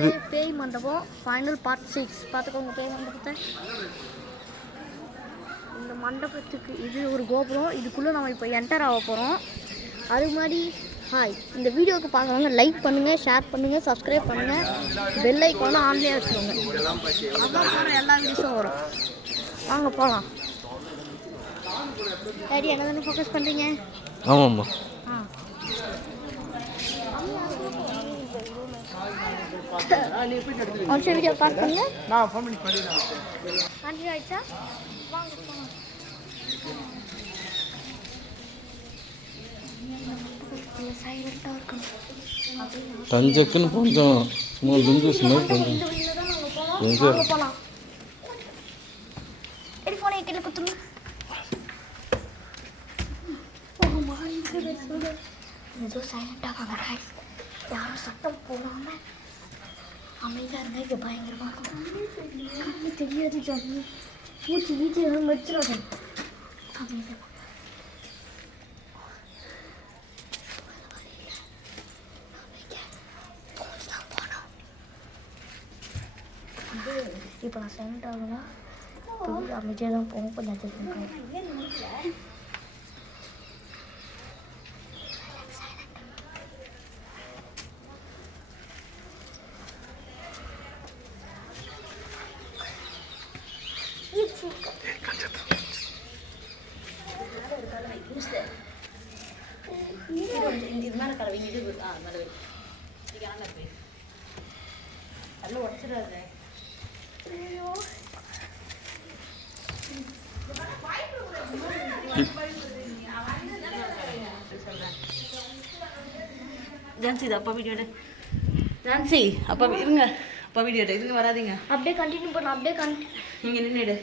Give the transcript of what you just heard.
இது பேய் மண்டபம் ஃபைனல் பார்ட் 6 பார்த்துக்கோங்க. பேய் மண்டபத்தை, இந்த மண்டபத்துக்கு இது ஒரு கோபுரம், இதுக்குள்ளே நம்ம இப்போ என்டர் ஆக போகிறோம். அதுக்கு முன்னாடி ஹாய், இந்த வீடியோவுக்கு பார்க்குறவங்க லைக் பண்ணுங்கள், ஷேர் பண்ணுங்கள், சப்ஸ்கிரைப் பண்ணுங்கள், பெல் ஐக்கானை ஆன்லேயே வச்சுக்கோங்க. அதான் போகிற எல்லா வீடியோஸும் வரும். வாங்க போகலாம். டேடி என்ன தானே ஃபோக்கஸ் பண்ணுறீங்க? ஆமாம்மா. ஆன்சர் வீடியோ பார்க்குங்க. நான் ஃபோன் பண்ணி பண்ணிடுறேன். கண்டினியூ ஆயிடுச்சா? வாங்க போகலாம். சைலண்டாக இருக்கணும். தஞ்சக்குன்னு கொஞ்சம் சும்மா பிந்துஸ் மாதிரி கொஞ்சம் போகலாம். ஃபோனை கீழே குத்துங்க. ஏதோ சைலண்டாக வாங்க, யாரும் சத்தம் போடாமல் அமைதியாக இருந்தால் இங்கே பயங்கரமாக இருக்கும். தெரியாது ஜாமி, மூச்சு வீச்சு எதுவும் வச்சிடாது. அமைதியாக இப்போ நான் சைலண்ட் ஆகுனா அமைதியாக தான் போகும். கொஞ்சம் அட்ஜஸ்ட் பண்ணுறேன். இது மேலே கலவைங்க, இது மேலே நல்லா உடச்சிடாது. ஜான்சி, இது அப்பா வீடியோ எடு. ஜான்சி, அப்பா இருங்க, அப்பா வீடியோ எடு. இதுங்க வராதிங்க, அப்படியே கண்டினியூ பண்ண. அப்படியே நீங்கள் நின்று எடு.